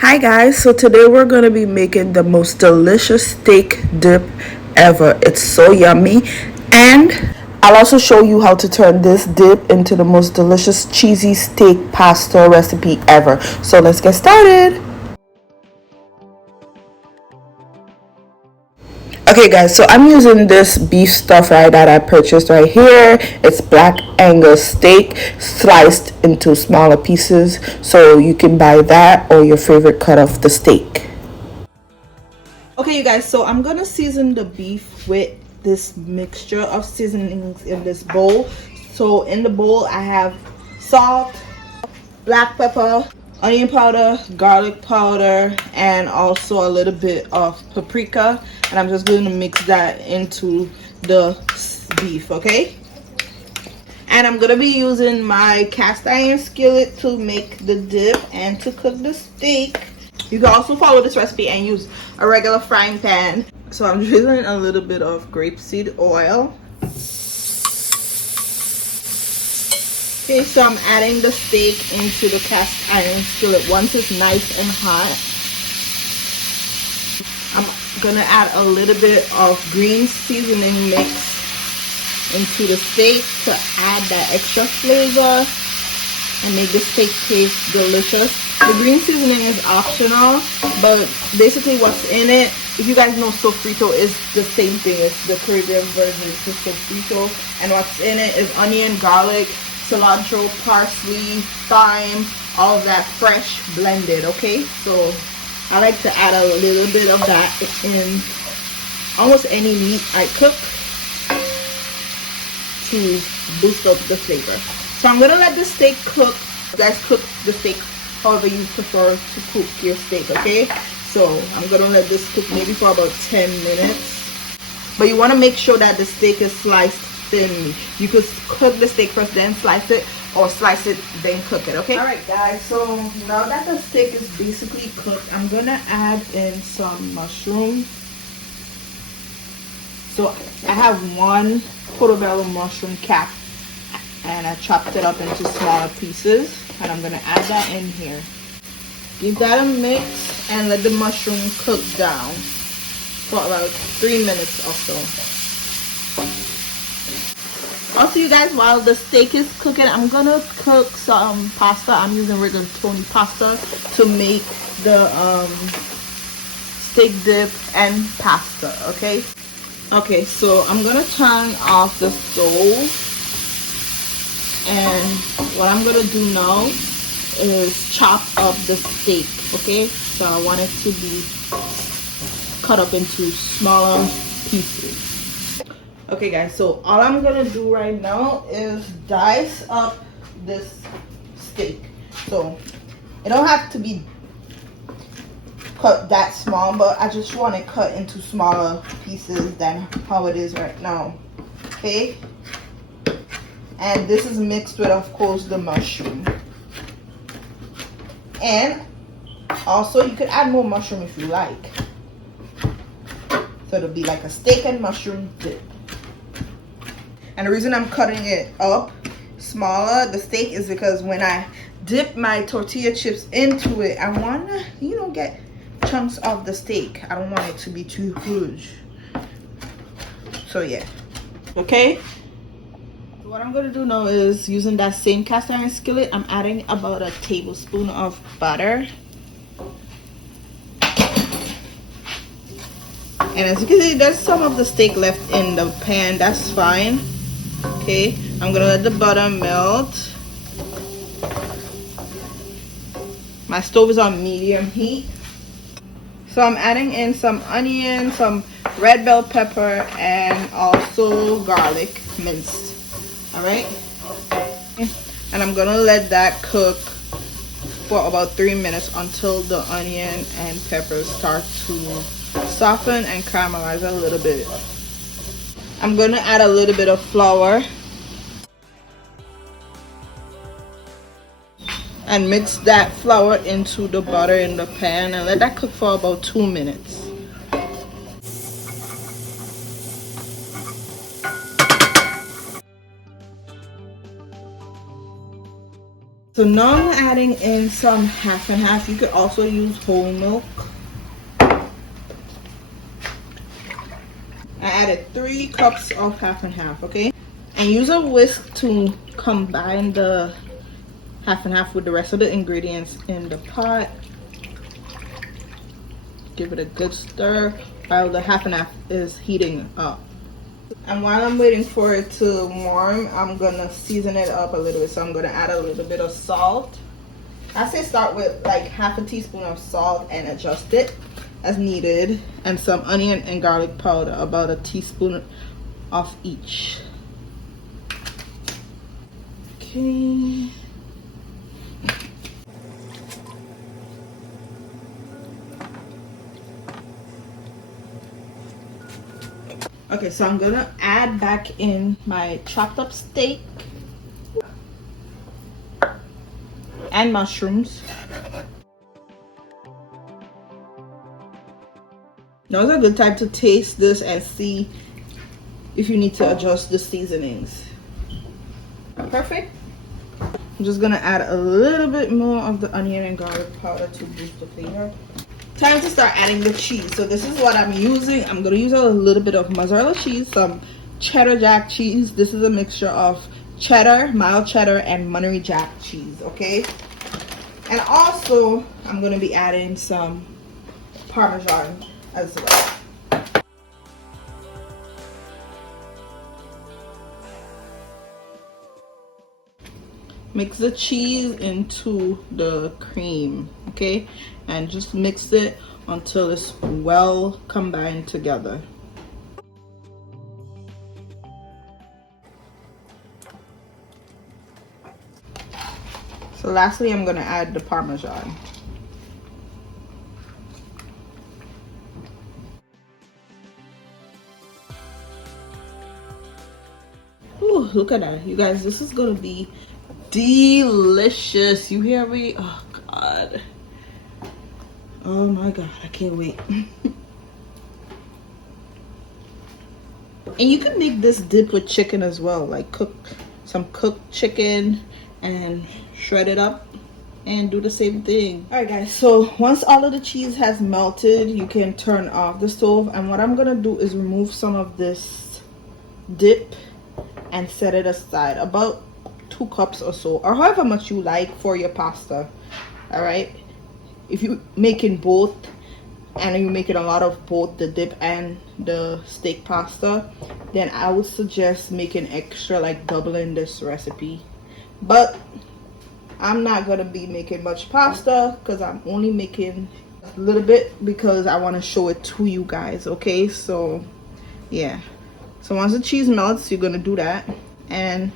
Hi guys, so today we're going to be making the most delicious steak dip ever. It's so yummy, and I'll also show you how to turn this dip into the most delicious cheesy steak pasta recipe ever. So let's get started. Okay guys, so I'm using this beef stir fry that I purchased right here. It's black Angus steak sliced into smaller pieces, so you can buy that or your favorite cut of the steak. Okay you guys, so I'm gonna season the beef with this mixture of seasonings in this bowl. So in the bowl I have salt, black pepper, onion powder, garlic powder, and also a little bit of paprika, and I'm just going to mix that into the beef. Okay, and I'm gonna be using my cast iron skillet to make the dip and to cook the steak. You can also follow this recipe and use a regular frying pan. So I'm drizzling a little bit of grapeseed oil. Okay, so I'm adding the steak into the cast iron skillet once it's nice and hot. I'm gonna add a little bit of green seasoning mix into the steak to add that extra flavor and make the steak taste delicious. The green seasoning is optional, but basically what's in it, if you guys know sofrito, is the same thing. It's the Caribbean version of sofrito, and what's in it is onion, garlic, cilantro, parsley, thyme, all of that fresh blended. Okay, so I like to add a little bit of that in almost any meat I cook to boost up the flavor. So I'm gonna let the steak cook. You guys cook the steak however you prefer to cook your steak. Okay, so I'm gonna let this cook maybe for about 10 minutes, but you want to make sure that the steak is sliced thinly. You could cook the steak first then slice it, or slice it then cook it. Okay, all right guys, so now that the steak is basically cooked, I'm gonna add in some mushrooms. So I have one portobello mushroom cap, and I chopped it up into smaller pieces, and I'm gonna add that in here. Give that a mix and let the mushroom cook down for about 3 minutes or so. Also you guys, while the steak is cooking, I'm gonna cook some pasta. I'm using rigatoni pasta to make the steak dip and pasta. Okay, so I'm gonna turn off the stove, and what I'm gonna do now is chop up the steak. Okay, so I want it to be cut up into smaller pieces. Okay guys, so all I'm gonna do right now is dice up this steak. So it don't have to be cut that small, but I just want it cut into smaller pieces than how it is right now. Okay, and this is mixed with, of course, the mushroom, and also you could add more mushroom if you like, so it'll be like a steak and mushroom dip. And the reason I'm cutting it up smaller, the steak, is because when I dip my tortilla chips into it, I want to, get chunks of the steak. I don't want it to be too huge. So yeah. Okay. So what I'm going to do now is, using that same cast iron skillet, I'm adding about a tablespoon of butter. And as you can see, there's some of the steak left in the pan. That's fine. Okay, I'm gonna let the butter melt. My stove is on medium heat. So I'm adding in some onion, some red bell pepper, and also garlic minced. All right, and I'm gonna let that cook for about 3 minutes until the onion and peppers start to soften and caramelize a little bit. I'm gonna add a little bit of flour and mix that flour into the butter in the pan and let that cook for about 2 minutes. So now I'm adding in some half and half. You could also use whole milk. I added 3 cups of half and half, okay? And use a whisk to combine the half and half with the rest of the ingredients in the pot. Give it a good stir while the half and half is heating up. And while I'm waiting for it to warm, I'm gonna season it up a little bit. So I'm gonna add a little bit of salt. I say start with like half a teaspoon of salt and adjust it as needed, and some onion and garlic powder, about a teaspoon of each. Okay. Okay, so I'm gonna add back in my chopped up steak and mushrooms. Now is a good time to taste this and see if you need to adjust the seasonings. Perfect. I'm just gonna add a little bit more of the onion and garlic powder to boost the flavor. Time to start adding the cheese. So this is what I'm using. I'm gonna use a little bit of mozzarella cheese, some cheddar jack cheese. This is a mixture of cheddar, mild cheddar, and Monterey Jack cheese, okay? And also I'm gonna be adding some Parmesan as well. Mix the cheese into the cream, okay? And just mix it until it's well combined together. So lastly, I'm gonna add the Parmesan. Ooh, look at that, you guys. This is gonna be delicious. You hear me? Oh God. Oh my God, I can't wait. And you can make this dip with chicken as well, like cook some cooked chicken and shred it up and do the same thing. All right guys, so once all of the cheese has melted, you can turn off the stove, and what I'm gonna do is remove some of this dip and set it aside, about 2 cups or so, or however much you like for your pasta. All right, if you're making both and you're making a lot of both the dip and the steak pasta, then I would suggest making extra, like doubling this recipe. But I'm not gonna be making much pasta because I'm only making a little bit because I want to show it to you guys, okay? So yeah, so once the cheese melts, you're gonna do that, and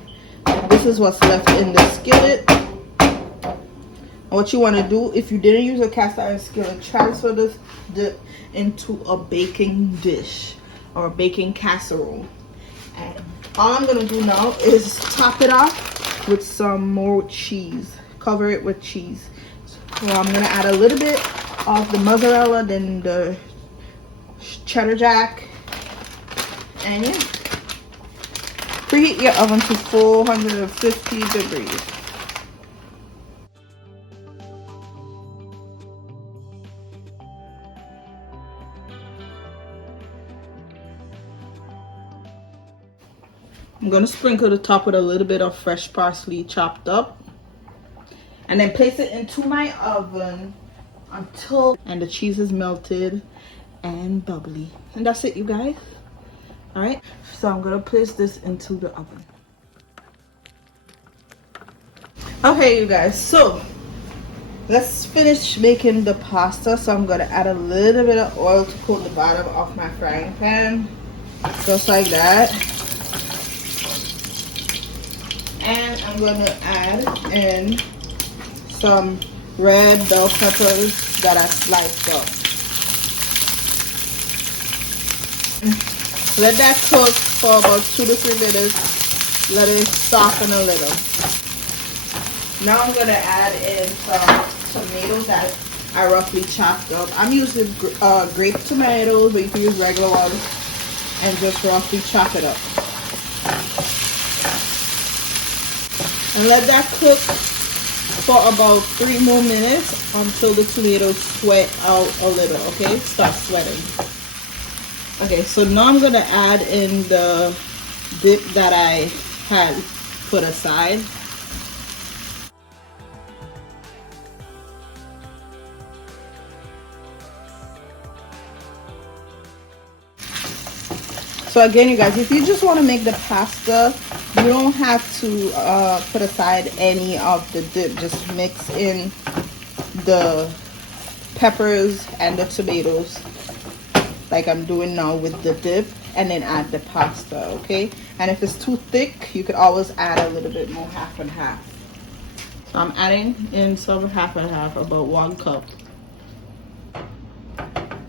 this is what's left in the skillet. What you want to do, if you didn't use a cast iron skillet, transfer this dip into a baking dish or a baking casserole. And all I'm going to do now is top it off with some more cheese. Cover it with cheese. So I'm going to add a little bit of the mozzarella, then the cheddar jack, and yeah. Preheat your oven to 450 degrees. I'm gonna sprinkle the top with a little bit of fresh parsley chopped up, and then place it into my oven until the cheese is melted and bubbly. And that's it, you guys. All right, so I'm gonna place this into the oven. Okay, you guys, so let's finish making the pasta. So I'm gonna add a little bit of oil to coat the bottom of my frying pan, just like that. And I'm gonna add in some red bell peppers that I sliced up. Let that cook for about 2 to 3 minutes. Let it soften a little. Now I'm gonna add in some tomatoes that I roughly chopped up. I'm using grape tomatoes, but you can use regular ones, and just roughly chop it up. And let that cook for about 3 more minutes until the tomatoes sweat out a little, okay? Start sweating. Okay, so now I'm gonna add in the dip that I had put aside. So again, you guys, if you just want to make the pasta, you don't have to put aside any of the dip. Just mix in the peppers and the tomatoes like I'm doing now with the dip, and then add the pasta, okay? And if it's too thick, you could always add a little bit more, half and half. So I'm adding in some half and half, about 1 cup.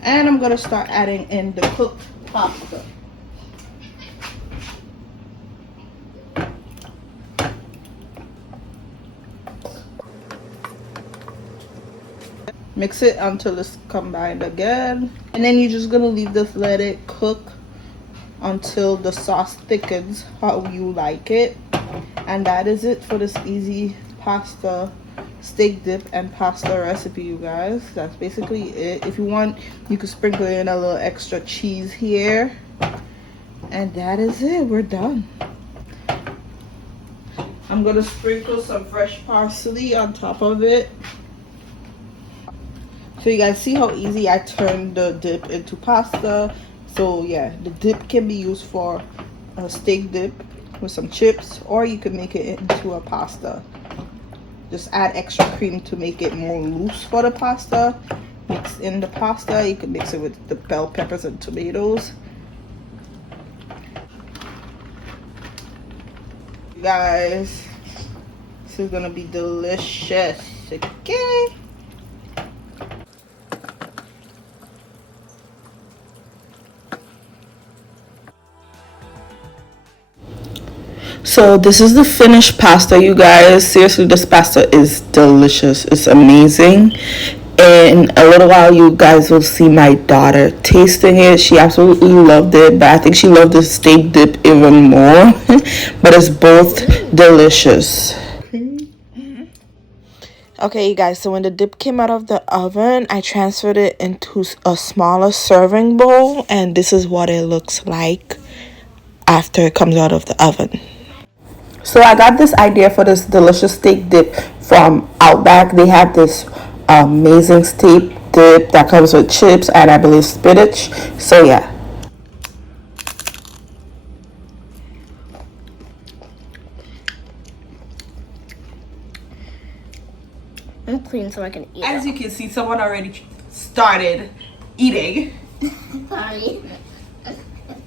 And I'm gonna start adding in the cooked pasta. Mix it until it's combined again, and then you're just gonna leave this, let it cook until the sauce thickens how you like it. And that is it for this easy pasta, steak dip and pasta recipe, you guys. That's basically it. If you want, you could sprinkle in a little extra cheese here, and that is it. We're done. I'm gonna sprinkle some fresh parsley on top of it. So you guys see how easy I turned the dip into pasta. So yeah, the dip can be used for a steak dip with some chips, or you can make it into a pasta. Just add extra cream to make it more loose for the pasta. Mix in the pasta. You can mix it with the bell peppers and tomatoes. You guys, this is gonna be delicious. Okay. So this is the finished pasta, you guys. Seriously, this pasta is delicious. It's amazing. In a little while, you guys will see my daughter tasting it. She absolutely loved it, but I think she loved the steak dip even more. But it's both delicious. Okay, you guys, so when the dip came out of the oven, I transferred it into a smaller serving bowl, and this is what it looks like after it comes out of the oven. So I got this idea for this delicious steak dip from Outback. They have this amazing steak dip that comes with chips and I believe spinach. So yeah. I'm clean so I can eat. As you can see, someone already started eating. Sorry.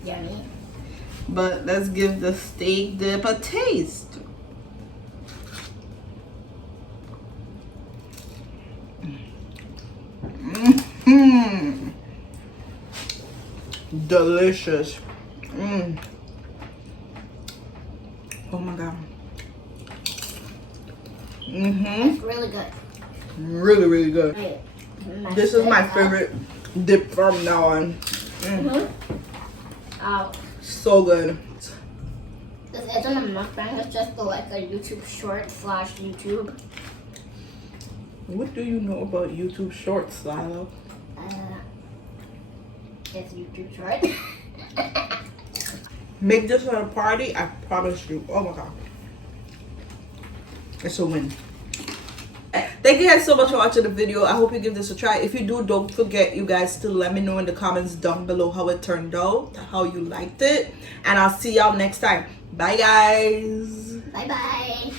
Yummy. But let's give the steak dip a taste. Mm-hmm. Delicious. Oh my god. It's really good. Really, really good. This is my favorite dip from now on. So good. This isn't a mukbang, it's just like a YouTube short / YouTube. What do you know about YouTube Shorts, Lila? It's YouTube short. Make this at a party, I promise you. Oh my god. It's a win. Thank you guys so much for watching the video. I hope you give this a try. If you do, don't forget, you guys, to let me know in the comments down below how it turned out, how you liked it. And I'll see y'all next time. Bye, guys. Bye-bye.